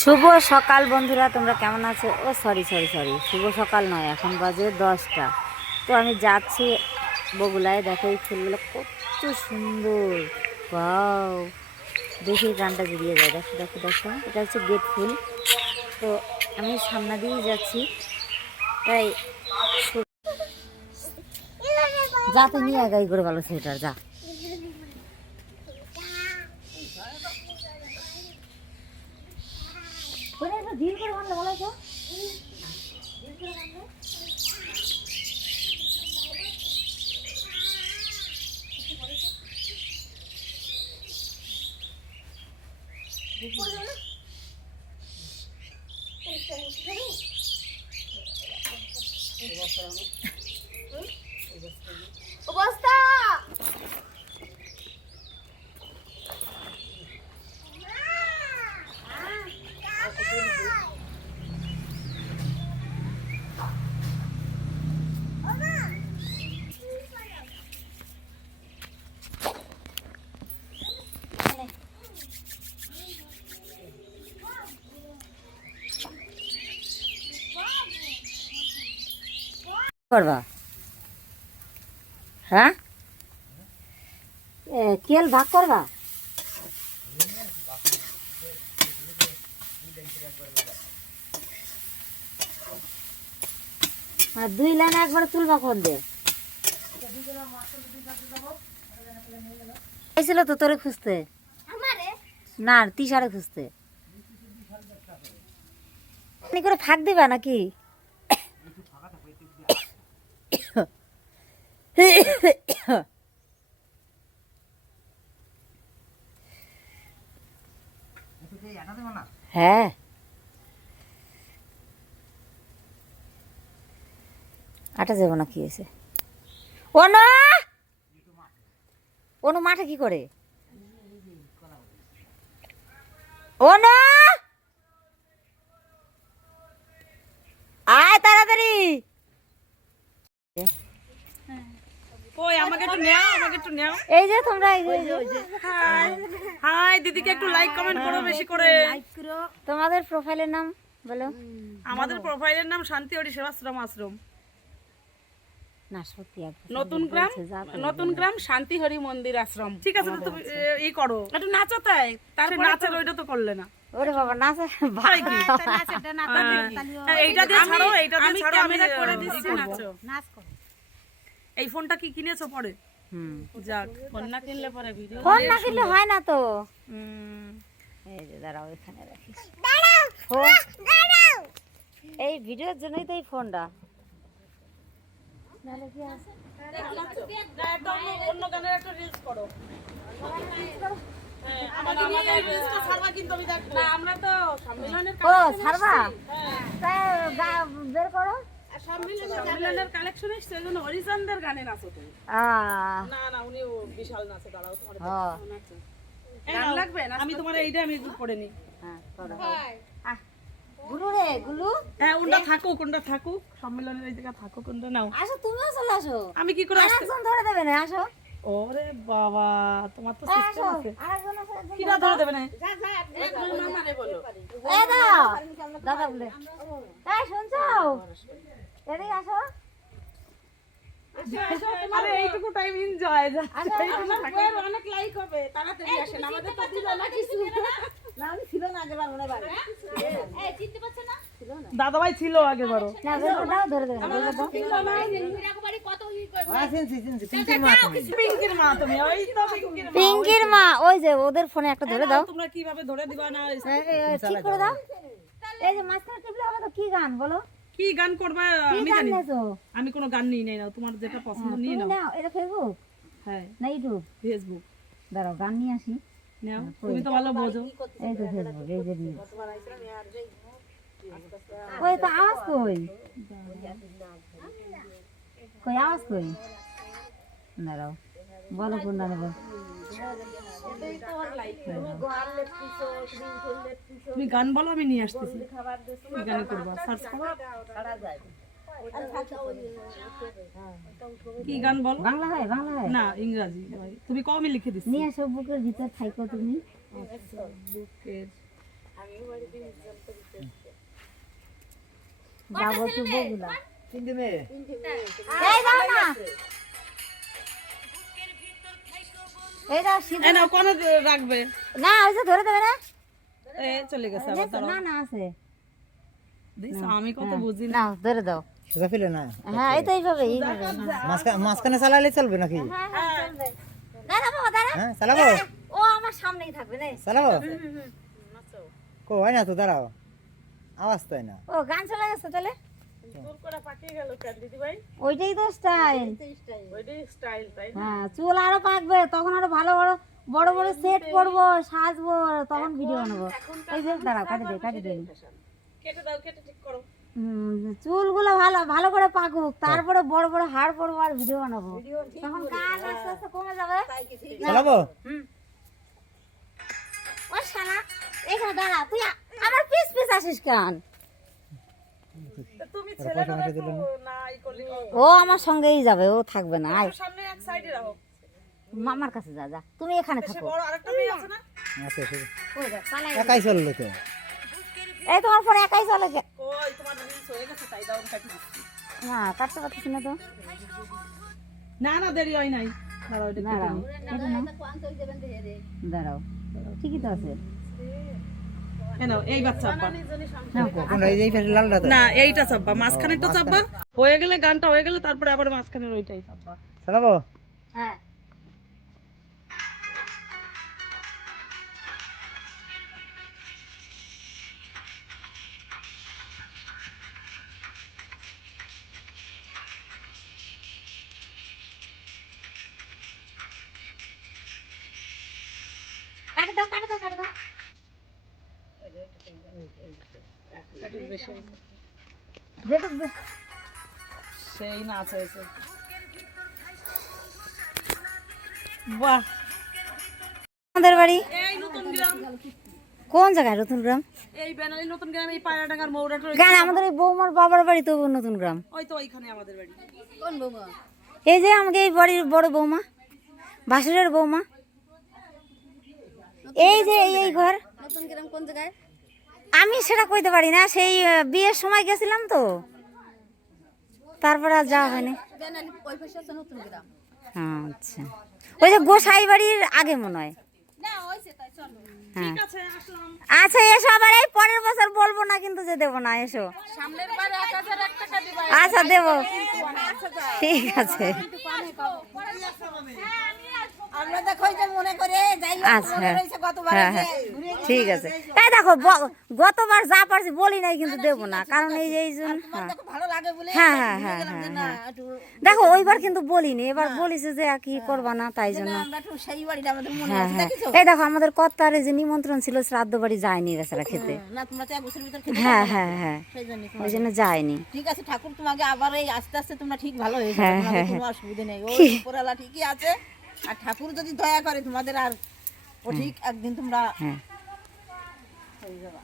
শুভ সকাল বন্ধুরা, তোমরা কেমন আছো? ও সরি সরি সরি শুভ সকাল নয়, এখন বাজে 10টা। তো আমি যাচ্ছি বগুলায়। দেখো এই ফুলগুলো কত সুন্দর, ওয়াও, দেখি গানটা জুড়িয়ে যায়। দেখো দেখো দেখো, এটা হচ্ছে গেট ফুল। তো আমি সামনে দিয়েই যাচ্ছি, তাই যা তুই নিয়ে আগাই করে ভালো সেটার যা। ধীর করে বানলে ভালো তো। অবস্থা করবা? হ্যাঁ, কেল ভাগ করবা? মানে 2 লাইন একবার তুলবা কোন দিয়ে? এসেছিল তো তোরে খুঁজতে, না তিসারে খুঁজতে। করে ফাঁক দিবা নাকি? হ্যাঁ, আটা যাবো না, কি হয়েছে? অনু অনু মাঠে কি করে? অনু আয় তাড়াতাড়ি। কই আমাকে একটু নাও, আমাকে একটু নাও। এই যে তোমরা হাই হাই, দিদিকে একটু লাইক কমেন্ট করো বেশি করে। তোমাদের প্রোফাইলের নাম বলো। আমাদের প্রোফাইলের নাম শান্তি হরি সেবাশ্রম আশ্রম, না সত্যি নতুন গ্রাম শান্তি হরি মন্দির আশ্রম। ঠিক আছে, তো তুমি ই করো, একটু নাচো। তাই তারপর নাচের ওইটা তো করলে না। ওরে বাবা, নাচা ভাই কি এইটা দিয়ে ছাড়ো, এইটা দিয়ে ছাড়ো, আমি করে দিচ্ছি, নাচো। নাচ করো। এই ফোনটা কি কিনেছো পরে? যাক, ফোন না কিনলে পরে ভিডিও, ফোন না কিনলে হয় না তো। এই যে দাঁড়াও, এখানে রাখিস ফোন। এই ভিডিওর জন্যই তো এই ফোনটা। নালে কি আছে? অন্য গানের একটা রিলস করো। আমাদের এই রিলসটা ছাড়বা কিন্তু আমি দেখব না। আমরা তো সম্মেলনের ও ছাড়বা, তাই বের করো। সম্মেলনের কালেকশন এসেছে, এজন্য হরিচন্দ্রের গানে নাচো তুমি। না না, উনি বিশাল নাচে। দাঁড়াও, তোমার গান লাগবে না? আমি তোমার এইটা আমি পড়ে নি। হ্যাঁ করো। গুলু রে গুলু, হ্যাঁ ওটা থাকুক, কোনটা থাকুক, সম্মেলনের এই জায়গা থাকুক, কোনটা নাও। আসো, তুমিও চলে আসো। আমি কি করে আসতে? আরেকজন ধরে দেবে না, আসো। ওরে বাবা, তোমার তো সিস্টেম আছে। আরেকজন আছে, একজন কিরা ধরে দেবে না? মামারে বলো। এই দাও দাদা বলে। এই শুনছো, এদিকে আসো। আরে এইটুকু টাইম এনজয় যা। আসো, অনেক লাইক হবে, তাড়াতাড়ি আসেন। আমাদের তো দিল না কিছু। না উনি ছিল না আগেবার মনে বাড়ি। এই চিনতে পারছ না? ছিল না। দাদা ভাই ছিল আগে বারো। না বের দাও, ধরে দেবে, ধরে দাও। পিঙ্কির মা তুমি, ওই তো পিঙ্কির মা। পিঙ্কির মা, ওই যে ওদের ফোনে একটা ধরে দাও। তোমরা কিভাবে ধরে দিবা না? ঠিক করে দাও। এই যে মাঝখানে টিপলে হবে তো। কি গান বলো? কি গান করবা কি আমি গান জানি। নেছো? আমি কোনো গান নিই নাই, নাও তোমার যেটা পছন্দ নিয়ে তুমি নাও। নাও। এটা ফেসবুক হ্যাঁ, না ইউটিউব? ফেসবুক দাঁড়াও, গান নিয়ে আসি। নাও, তুমি তো ভালো বোঝো। এই তো ফেসবুক, এই যে নিয়ে। ওই তো আওয়াজ কই? কই আওয়াজ কই? দাঁড়াও, বলো কোনটা নেবো। তুমি গান বলো, আমি নিয়ে আসতেছি। কি গান করবা সার্চ করো। কি গান বলো? বাংলা হয়, বাংলা হয় না ইংরেজি। তুমি কমই লিখে দিচ্ছি। নিয়ে আসো। বুকের ভিতর থাইকো তুমি। বুকের যাবো তো বগুলা। তিনটে মেয়ে এই দাও না, এই দাও সিধা। এই নাও, কোন রাখবে? না ওই যে ধরে দেবে না। এ চলে গেছে আবার, দাঁড়াও। না না আছে, দিস, আমি কত বুঝি না। না ধরে দাও। সোজা ফেলে না হ্যাঁ এই তো এইভাবে এইভাবে। মাঝখানে চালালে চলবে নাকি? হ্যাঁ হ্যাঁ চলবে। দাঁড়া বাবা দাঁড়া। হ্যাঁ চালাবো ও আমার সামনেই থাকবে রে। চালাবো কো হয় না তো, দাঁড়াও, আওয়াজ তো হয় না। ও গান চলে গেছে তাহলে। চুল করে পাকিয়ে গেল কেন দিদি ভাই? ওইটাই তো স্টাইল। ওইটাই স্টাইল, তাই না? হ্যাঁ চুল আরো পাকবে, তখন আরো ভালো বড় বড় বড় সেট করবো, সাজবো, তখন ভিডিও বানাবো। এই যে দাঁড়াও, কাটি দে কাটি দে। কেটে দাও, কেটে ঠিক করো। চুলগুলো ভালো ভালো করে পাকুক, তারপরে বড় বড় হাড় পরবো আর ভিডিও বানাবো, তখন কাজ আস্তে আস্তে কমে যাবে। চালাবো ও শালা এখানে দাঁড়া, তুই আমার পিছ পিছ আসিস কেন? তা তুমি ছেলেটা একটু না ই করলি। ও আমার সঙ্গেই যাবে, ও থাকবে না। আয় সামনে এক সাইডে রাখো। মামার কাছে যা, যা তুমি এখানে সে থাকো। বড় আরেকটা মেয়ে আছে না? আছে শুধু ওই দেখ, পালাই। একাই চললে তো। এই তোমার ফোন একাই চলে গে। কই তোমার রিলস হয়ে গেছে, তাই দাও, কাটি দিচ্ছি। না কাটতে পারতেছি না তো। না না, দেরি হয় নাই। দাঁড়াও, এটা কেটে দাঁড়াও, নিই। এটা নাও। দাঁড়াও, ঠিকই তো আছে। এই নাও, এই বাচ্চা আব্বা। নাও। কোনটা? এই পাশে লালটা তো। না, এইটা চাপবা, মাঝখানেরটা চাপবা। হয়ে গেলে গানটা হয়ে গেলে তারপরে আবার মাঝখানের ওইটাই চাপবা। চালাবো হ্যাঁ কাটে দাও কাটে দাও কাটে দাও। যেটুক দে। সেই নাচ হয়েছে। বাহ, আমাদের বাড়ি এই নতুন গ্রাম, কোন জায়গায়? নতুন গ্রাম? এই বেনালি নতুন গ্রাম, এই পায়রাডাঙ্গার মৌরাটা। গান আমাদের এই বৌমার বাবার বাড়ি তো নতুন গ্রাম। ওই তো ওইখানে আমাদের বাড়ি। এই যে আমাকে এই বাড়ির বড় বৌমা, বাসুরের বৌমা। এই যে এই ঘর। নতুন গ্রাম কোন জায়গায়? আমি সেটা কইতে পারি না, সেই বিয়ের সময় গেছিলাম তো, তারপর আর যাওয়া হয়নি। বেনালি ওই পাশে আছে নতুন গ্রাম। আচ্ছা, ওই যে গোসাই বাড়ির আগে মনে হয়। না হইছে তাই চলো। হ্যাঁ ঠিক আছে, আসলাম। আচ্ছা এসো, আবার এই পরের বছর বলবো না কিন্তু যে দেবো না, এসো। সামনের বারে 1001 টাকা দিবা। আচ্ছা দেবো, ঠিক আছে। আমরা দেখো যে মনে করে যাই আচ্ছা গতবার হ্যাঁ হ্যাঁ ঠিক আছে। এই দেখো গতবার যা পারছি বলি নাই কিন্তু দেবো না, কারণ এই যে এই জন্য। হ্যাঁ দেখো ভালো লাগে বলে হ্যাঁ হ্যাঁ হ্যাঁ হ্যাঁ। দেখো ওইবার কিন্তু বলিনি, এবার বলিছে যে কি করবা না, তাই জন্য। আমরা একটু সেই বাড়িটা আমাদের মনে হ্যাঁ আছে হ্যাঁ দেখেছো? এই দেখো আমাদের কর্তার যে নিমন্ত্রণ ছিল, শ্রাদ্ধ বাড়ি যায়নি বেচারা খেতে। না তোমরা তো এক বছরের ভিতর খেতে হ্যাঁ পারবে না। হ্যাঁ হ্যাঁ সেই জন্য ওই জন্য যায়নি। ঠিক আছে, ঠাকুর তোমাকে আবার এই আস্তে আস্তে তোমরা ঠিক ভালো হয়ে হ্যাঁ, যাবে, হ্যাঁ, কোনো অসুবিধা নেই। ওই উপরওয়ালা ঠিকই আছে, আর ঠাকুর যদি দয়া করে তোমাদের আর ও ঠিক একদিন তোমরা হ্যাঁ হয়ে যাবে।